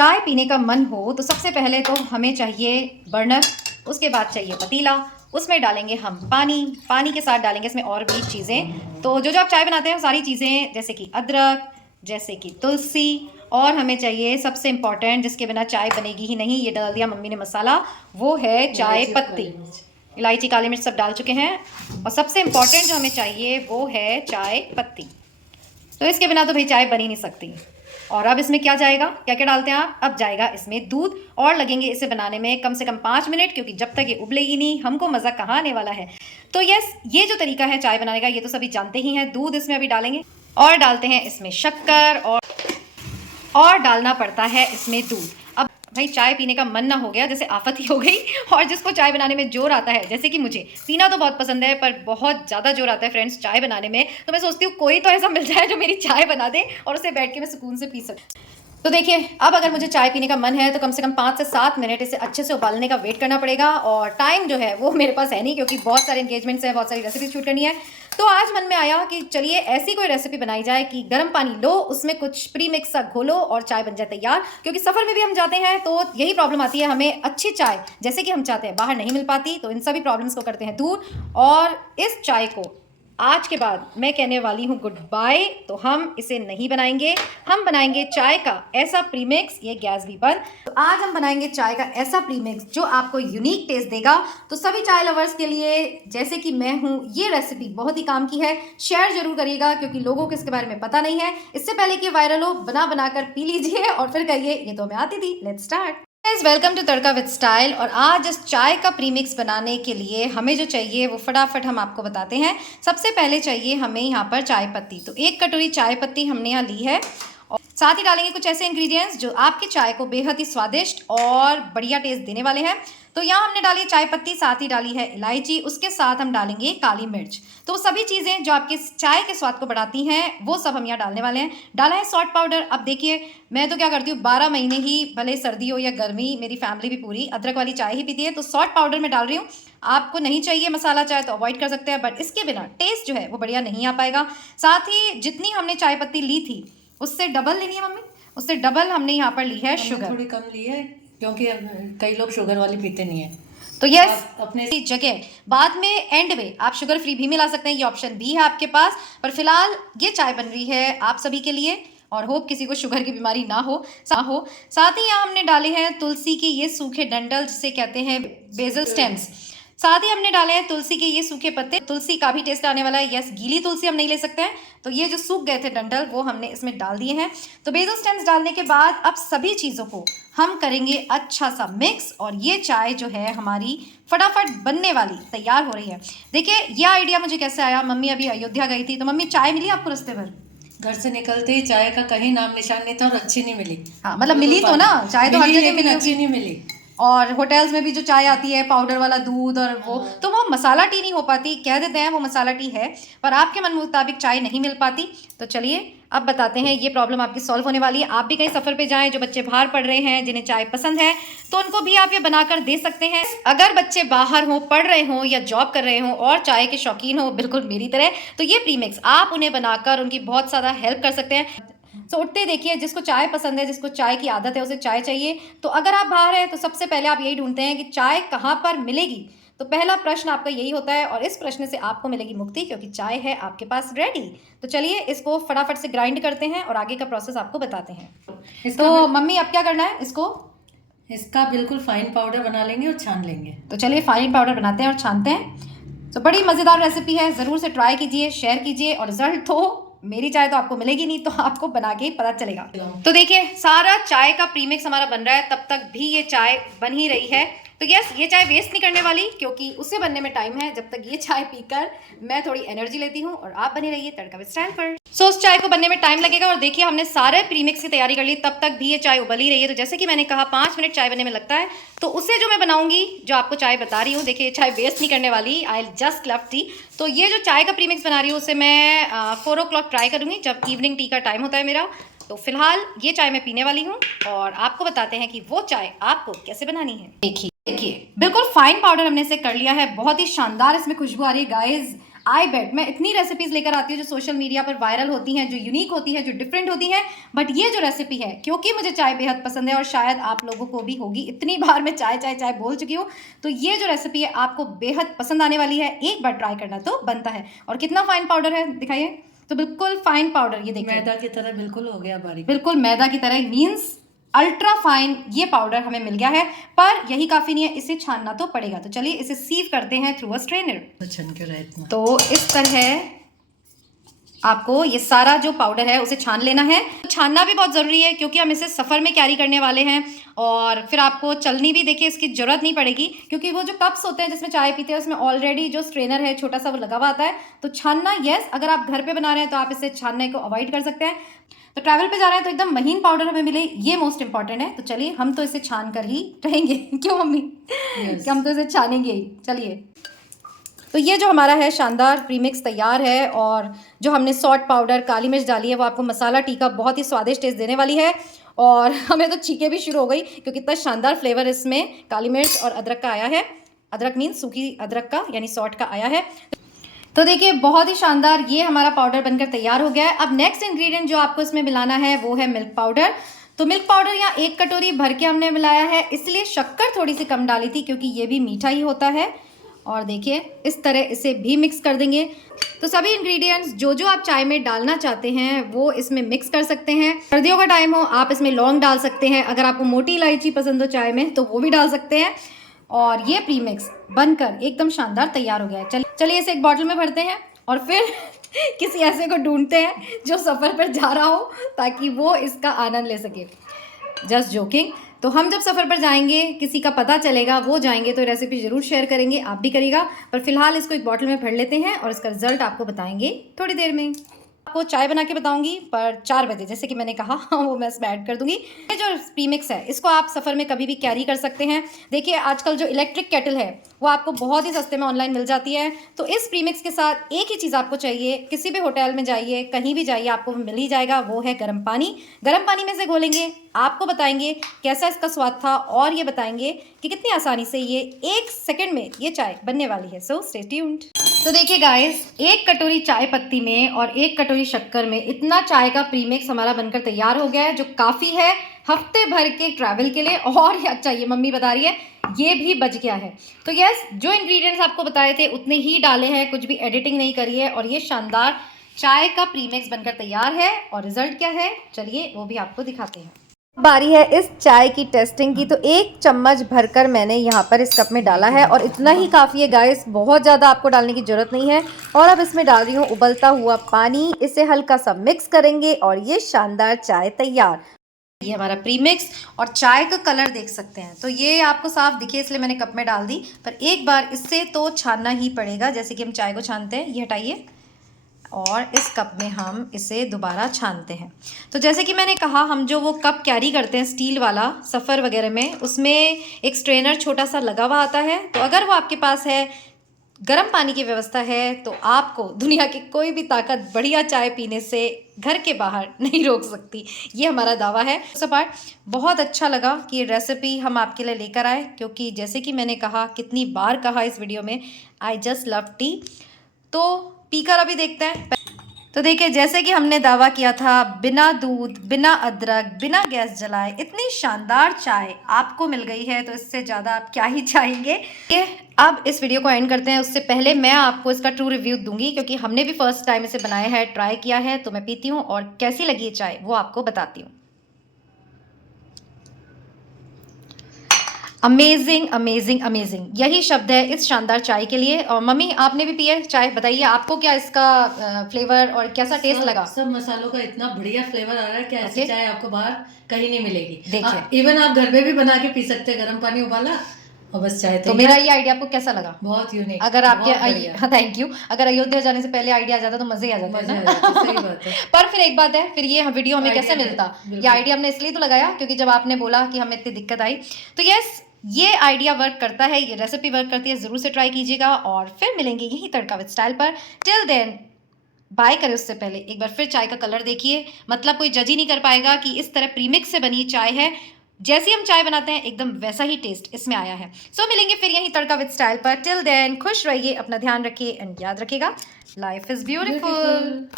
चाय पीने का मन हो तो सबसे पहले तो हमें चाहिए बर्नर, उसके बाद चाहिए पतीला, उसमें डालेंगे हम पानी, पानी के साथ डालेंगे इसमें और भी चीज़ें। तो जो जो आप चाय बनाते हैं वो सारी चीज़ें, जैसे कि अदरक, जैसे कि तुलसी, और हमें चाहिए सबसे इम्पॉर्टेंट जिसके बिना चाय बनेगी ही नहीं, ये डाल दिया मम्मी ने मसाला, वो है चाय पत्ती। इलायची, काली मिर्च सब डाल चुके हैं। और सबसे इम्पॉर्टेंट जो हमें चाहिए वो है चाय पत्ती। तो इसके बिना तो भाई चाय बन ही नहीं सकती। और अब इसमें क्या जाएगा, क्या क्या डालते हैं आप? अब जाएगा इसमें दूध, और लगेंगे इसे बनाने में कम से कम 5 मिनट, क्योंकि जब तक ये उबलेगी नहीं हमको मज़ा कहाँ आने वाला है। तो यस, ये जो तरीका है चाय बनाने का ये तो सभी जानते ही हैं। दूध इसमें अभी डालेंगे और डालते हैं इसमें शक्कर, और डालना पड़ता है इसमें दूध। अब भाई चाय पीने का मन ना हो गया जैसे आफत ही हो गई। और जिसको चाय बनाने में जोर आता है, जैसे कि मुझे पीना तो बहुत पसंद है पर बहुत ज़्यादा जोर आता है फ्रेंड्स चाय बनाने में, तो मैं सोचती हूँ कोई तो ऐसा मिल जाए जो मेरी चाय बना दे और उसे बैठ के मैं सुकून से पी सकूँ। तो देखिए, अब अगर मुझे चाय पीने का मन है तो कम से कम 5 से 7 मिनट इसे अच्छे से उबालने का वेट करना पड़ेगा। और टाइम जो है वो मेरे पास है नहीं, क्योंकि बहुत सारे एंगेजमेंट्स हैं, बहुत सारी रेसिपी शूट करनी है। तो आज मन में आया कि चलिए ऐसी कोई रेसिपी बनाई जाए कि गर्म पानी लो, उसमें कुछ प्री मिक्स सा घोलो और चाय बन जाए तैयार। क्योंकि सफ़र में भी हम जाते हैं तो यही प्रॉब्लम आती है, हमें अच्छी चाय जैसे कि हम चाहते हैं बाहर नहीं मिल पाती। तो इन सभी प्रॉब्लम्स को करते हैं दूर, और इस चाय को आज के बाद मैं कहने वाली हूँ गुड बाय। तो हम इसे नहीं बनाएंगे, हम बनाएंगे चाय का ऐसा प्रीमिक्स, ये गैस भी बंद। तो आज हम बनाएंगे चाय का ऐसा प्रीमिक्स जो आपको यूनिक टेस्ट देगा। तो सभी चाय लवर्स के लिए, जैसे कि मैं हूँ, ये रेसिपी बहुत ही काम की है। शेयर जरूर करिएगा क्योंकि लोगों को इसके बारे में पता नहीं है। इससे पहले कि वायरल हो, बना बनाकर पी लीजिए और फिर कहिए ये तो मैं आती थी। Let's start. Welcome to Tadka with style. और आज इस चाय का प्रीमिक्स बनाने के लिए हमें जो चाहिए वो फटाफट हम आपको बताते हैं। सबसे पहले चाहिए हमें यहाँ पर चाय पत्ती। तो 1 कटोरी चाय पत्ती हमने यहाँ ली है, और साथ ही डालेंगे कुछ ऐसे इंग्रेडिएंट्स जो आपकी चाय को बेहद ही स्वादिष्ट और बढ़िया टेस्ट देने वाले हैं। तो यहाँ हमने डाली चाय पत्ती, साथ ही डाली है इलायची, उसके साथ हम डालेंगे काली मिर्च। तो सभी चीज़ें जो आपके चाय के स्वाद को बढ़ाती हैं वो सब हम यहाँ डालने वाले हैं। डाला है सॉल्ट पाउडर। अब देखिए, मैं तो क्या करती हूँ, 12 महीने ही, भले सर्दी हो या गर्मी, मेरी फैमिली भी पूरी अदरक वाली चाय ही पीती है, तो सॉल्ट पाउडर मैं डाल रही हूँ। आपको नहीं चाहिए मसाला चाय तो अवॉइड कर सकते हैं, बट इसके बिना टेस्ट जो है वो बढ़िया नहीं आ पाएगा। साथ ही जितनी हमने चाय पत्ती ली थी उससे डबल लेनी है मम्मी, उससे डबल हमने यहाँ पर ली है शुगर। थोड़ी कम ली है क्योंकि कई लोग शुगर वाली पीते नहीं है। तो यस, अपने जगह बाद में एंड में आप शुगर फ्री भी मिला सकते हैं, ये ऑप्शन भी है आपके पास। पर फिलहाल ये चाय बन रही है आप सभी के लिए, और होप किसी को शुगर की बीमारी ना हो। साथ ही यहाँ हमने डाले हैं तुलसी के ये सूखे डंडल, जिसे कहते हैं बेसल स्टेम्स। साथ ही हमने डाले हैं तुलसी के ये सूखे पत्ते। तुलसी का भी टेस्ट आने वाला है। यस, गीली तुलसी हम नहीं ले सकते हैं, तो ये जो सूख गए थे डंडल वो हमने इसमें डाल दिए हैं। तो बेसल स्टेम्स डालने के बाद अब सभी चीज़ों को हम करेंगे अच्छा सा मिक्स, और ये चाय जो है हमारी फटाफट बनने वाली तैयार हो रही है। देखिए, ये आइडिया मुझे कैसे आया, मम्मी अभी अयोध्या गई थी, तो मम्मी चाय मिली आपको रास्ते भर? घर से निकलते ही चाय का कहीं नाम निशान नहीं था, और अच्छी नहीं मिली। हाँ, मतलब मिली तो ना, चाय तो हर जगह मिली, अच्छी नहीं मिली। और होटल्स में भी जो चाय आती है पाउडर वाला दूध और वो, तो वो मसाला टी नहीं हो पाती। कह देते हैं वो मसाला टी है, पर आपके मन मुताबिक चाय नहीं मिल पाती। तो चलिए अब बताते हैं, ये प्रॉब्लम आपकी सॉल्व होने वाली है। आप भी कहीं सफ़र पे जाएं, जो बच्चे बाहर पढ़ रहे हैं, जिन्हें चाय पसंद है, तो उनको भी आप ये बनाकर दे सकते हैं। अगर बच्चे बाहर हों, पढ़ रहे हों या जॉब कर रहे हों और चाय के शौकीन हो बिल्कुल मेरी तरह, तो ये प्रीमिक्स आप उन्हें बनाकर उनकी बहुत ज़्यादा हेल्प कर सकते हैं। तो उठते देखिए, जिसको चाय पसंद है, जिसको चाय की आदत है, उसे चाय चाहिए। तो अगर आप बाहर हैं तो सबसे पहले आप यही ढूंढते हैं कि चाय कहाँ पर मिलेगी। तो पहला प्रश्न आपका यही होता है, और इस प्रश्न से आपको मिलेगी मुक्ति, क्योंकि चाय है आपके पास रेडी। तो चलिए इसको फटाफट से ग्राइंड करते हैं और आगे का प्रोसेस आपको बताते हैं। तो मम्मी अब क्या करना है, इसका बिल्कुल फाइन पाउडर बना लेंगे और छान लेंगे। तो चलिए फाइन पाउडर बनाते हैं और छानते हैं। तो बड़ी मज़ेदार रेसिपी है, ज़रूर से ट्राई कीजिए, शेयर कीजिए, और रिजल्ट तो मेरी चाय तो आपको मिलेगी नहीं, तो आपको बना के ही पता चलेगा। तो देखिए, सारा चाय का प्रीमिक्स हमारा बन रहा है, तब तक भी ये चाय बन ही रही है। तो यस, ये चाय वेस्ट नहीं करने वाली, क्योंकि उसे बनने में टाइम है। जब तक ये चाय पीकर मैं थोड़ी एनर्जी लेती हूँ, और आप बने रहिए तड़का विद स्टाइल पर। सो उस चाय को बनने में टाइम लगेगा, और देखिए हमने सारे प्रीमिक्स की तैयारी कर ली, तब तक भी ये चाय उबल ही रही है। तो जैसे कि मैंने कहा 5 मिनट चाय बनने में लगता है, तो उसे जो मैं बनाऊंगी, जो आपको चाय बता रही हूँ, देखिए ये चाय वेस्ट नहीं करने वाली, आई जस्ट लव टी। तो ये जो चाय का प्रीमिक्स बना रही हूँ उसे मैं 4 o'clock ट्राई करूँगी, जब इवनिंग टी का टाइम होता है मेरा। तो फिलहाल ये चाय मैं पीने वाली हूँ, और आपको बताते हैं कि वो चाय आपको कैसे बनानी है। देखिए बिल्कुल फाइन पाउडर हमने इसे कर लिया है, बहुत ही शानदार इसमें खुशबू आ रही है गाइज। आई बेट मैं इतनी रेसिपीज़ लेकर आती हूँ जो सोशल मीडिया पर वायरल होती हैं, जो यूनिक होती हैं, जो डिफरेंट होती हैं, बट ये जो रेसिपी है, क्योंकि मुझे चाय बेहद पसंद है और शायद आप लोगों को भी होगी, इतनी बार मैं चाय चाय चाय बोल चुकी हूँ, तो ये जो रेसिपी है आपको बेहद पसंद आने वाली है। एक बार ट्राई करना तो बनता है। और कितना फाइन पाउडर है दिखाइए, तो बिल्कुल फाइन पाउडर, ये देखिए मैदा की तरह बिल्कुल हो गया बारीक, बिल्कुल मैदा की तरह, मीन्स अल्ट्रा फाइन ये पाउडर हमें मिल गया है। पर यही काफ़ी नहीं है, इसे छानना तो पड़ेगा। तो चलिए इसे सीव करते हैं थ्रू अ स्ट्रेनर। तो छन के रहे इतना। तो इस तरह आपको ये सारा जो पाउडर है उसे छान लेना है। छानना भी बहुत ज़रूरी है क्योंकि हम इसे सफ़र में कैरी करने वाले हैं और फिर आपको चलनी भी देखिए इसकी ज़रूरत नहीं पड़ेगी, क्योंकि वो जो कप्स होते हैं जिसमें चाय पीते हैं उसमें ऑलरेडी जो स्ट्रेनर है छोटा सा वो लगा हुआ आता है। तो छानना यस, अगर आप घर पे बना रहे हैं तो आप इसे छानने को अवॉइड कर सकते हैं। तो ट्रैवल पे जा रहे हैं तो एकदम महीन पाउडर हमें मिले, ये मोस्ट इंपॉर्टेंट है। तो चलिए हम तो इसे छान कर ही रहेंगे क्यों मम्मी? Yes. हम तो इसे छानेंगे ही। चलिए, तो ये जो हमारा है शानदार प्रीमिक्स तैयार है और जो हमने सॉल्ट पाउडर, काली मिर्च डाली है वो आपको मसाला टीका बहुत ही स्वादिष्ट टेस्ट देने वाली है। और हमें तो चीखें भी शुरू हो गई क्योंकि इतना शानदार फ्लेवर इसमें काली मिर्च और अदरक का आया है। अदरक मीन्स सूखी अदरक का, यानी सॉल्ट का आया है। तो देखिए बहुत ही शानदार ये हमारा पाउडर बनकर तैयार हो गया है। अब नेक्स्ट इंग्रेडिएंट जो आपको इसमें मिलाना है वो है मिल्क पाउडर। तो मिल्क पाउडर यहाँ 1 कटोरी भर के हमने मिलाया है, इसलिए शक्कर थोड़ी सी कम डाली थी क्योंकि ये भी मीठा ही होता है। और देखिए इस तरह इसे भी मिक्स कर देंगे। तो सभी इंग्रेडिएंट्स जो जो आप चाय में डालना चाहते हैं वो इसमें मिक्स कर सकते हैं। सर्दियों का टाइम हो, आप इसमें लौंग डाल सकते हैं, अगर आपको मोटी इलायची पसंद हो चाय में तो वो भी डाल सकते हैं। और ये प्रीमिक्स बनकर एकदम शानदार तैयार हो गया है। चलिए इसे एक बॉटल में भरते हैं और फिर किसी ऐसे को ढूंढते हैं जो सफ़र पर जा रहा हो ताकि वो इसका आनंद ले सके। Just joking. तो हम जब सफ़र पर जाएंगे, किसी का पता चलेगा, वो जाएंगे तो रेसिपी ज़रूर शेयर करेंगे, आप भी करिएगा। पर फिलहाल इसको एक बॉटल में भर लेते हैं और इसका रिजल्ट आपको बताएंगे थोड़ी देर में। आपको चाय बना के बताऊंगी पर 4 बजे, जैसे कि मैंने कहा वो मैं इसमें ऐड कर दूंगी। ये जो प्रीमिक्स है इसको आप सफ़र में कभी भी कैरी कर सकते हैं। देखिए आजकल जो इलेक्ट्रिक केटल है वो आपको बहुत ही सस्ते में ऑनलाइन मिल जाती है। तो इस प्रीमिक्स के साथ एक ही चीज़ आपको चाहिए, किसी भी होटल में जाइए, कहीं भी जाइए, आपको मिल ही जाएगा, वो है गर्म पानी। गर्म पानी में से घोलेंगे, आपको बताएंगे कैसा इसका स्वाद था और ये बताएंगे कि कितनी आसानी से ये 1 सेकंड में ये चाय बनने वाली है। So stay tuned. तो देखिए गाइस, 1 कटोरी चाय पत्ती में और 1 कटोरी शक्कर में इतना चाय का प्रीमिक्स हमारा बनकर तैयार हो गया है, जो काफ़ी है हफ्ते भर के ट्रैवल के लिए। और अच्छा ये मम्मी बता रही है ये भी बच गया है। तो यस, जो इंग्रेडिएंट्स आपको बताए थे उतने ही डाले हैं, कुछ भी एडिटिंग नहीं करी है। और ये शानदार चाय का प्रीमिक्स बनकर तैयार है। और रिजल्ट क्या है चलिए वो भी आपको दिखाते हैं। बारी है इस चाय की टेस्टिंग की। तो 1 चम्मच भरकर मैंने यहाँ पर इस कप में डाला है और इतना ही काफ़ी है गाइस, बहुत ज़्यादा आपको डालने की ज़रूरत नहीं है। और अब इसमें डाल रही हूँ उबलता हुआ पानी, इसे हल्का सा मिक्स करेंगे और ये शानदार चाय तैयार। ये हमारा प्रीमिक्स और चाय का कलर देख सकते हैं, तो ये आपको साफ दिखे इसलिए मैंने कप में डाल दी। पर एक बार इससे तो छानना ही पड़ेगा, जैसे कि हम चाय को छानते हैं। ये हटाइए और इस कप में हम इसे दोबारा छानते हैं। तो जैसे कि मैंने कहा, हम जो वो कप कैरी करते हैं स्टील वाला सफ़र वगैरह में, उसमें एक स्ट्रेनर छोटा सा लगा हुआ आता है। तो अगर वो आपके पास है, गर्म पानी की व्यवस्था है, तो आपको दुनिया की कोई भी ताकत बढ़िया चाय पीने से घर के बाहर नहीं रोक सकती। ये हमारा दावा है। सब पार्ट बहुत अच्छा लगा कि ये रेसिपी हम आपके लिए लेकर आए, क्योंकि जैसे कि मैंने कहा, कितनी बार कहा इस वीडियो में, आई जस्ट लव टी। तो पीकर अभी देखते हैं। तो देखिए जैसे कि हमने दावा किया था, बिना दूध, बिना अदरक, बिना गैस जलाए इतनी शानदार चाय आपको मिल गई है, तो इससे ज़्यादा आप क्या ही चाहेंगे। ये अब इस वीडियो को एंड करते हैं। उससे पहले मैं आपको इसका ट्रू रिव्यू दूंगी, क्योंकि हमने भी फर्स्ट टाइम इसे बनाया है, ट्राई किया है। तो मैं पीती हूँ और कैसी लगी ये चाय वो आपको बताती हूँ। अमेजिंग अमेजिंग अमेजिंग, यही शब्द है इस शानदार चाय के लिए। और मम्मी आपने भी पी है चाय, बताइए आपको क्या इसका फ्लेवर और कैसा टेस्ट लगा? सब मसालों का इतना बढ़िया फ्लेवर आ रहा है कि ऐसी Okay. चाय आपको बाहर कहीं नहीं मिलेगी। देखिए। इवन आप घर में भी बना के पी सकते हैं, गर्म पानी उबाला और बस चाय। तो मेरा ये आइडिया आपको कैसा लगा? बहुत यूनिक। अगर आपके थैंक यू, अगर अयोध्या जाने से पहले आइडिया आ जाता तो मजे ही आ जाते हैं ना। सही बात है। पर फिर एक बात है, फिर ये वीडियो हमें कैसे मिलता? ये आइडिया हमने इसलिए तो लगाया क्योंकि जब आपने बोला कि हमें इतनी दिक्कत आई, तो यस ये आइडिया वर्क करता है, ये रेसिपी वर्क करती है, ज़रूर से ट्राई कीजिएगा। और फिर मिलेंगे यही तड़का विद स्टाइल पर। टिल देन बाय करें उससे पहले एक बार फिर चाय का कलर देखिए, मतलब कोई जज ही नहीं कर पाएगा कि इस तरह प्रीमिक्स से बनी चाय है। जैसी हम चाय बनाते हैं एकदम वैसा ही टेस्ट इसमें आया है। सो मिलेंगे फिर यहीं तड़का विद स्टाइल पर। टिल देन खुश रहिए, अपना ध्यान रखिए एंड याद रखिएगा लाइफ इज ब्यूटीफुल।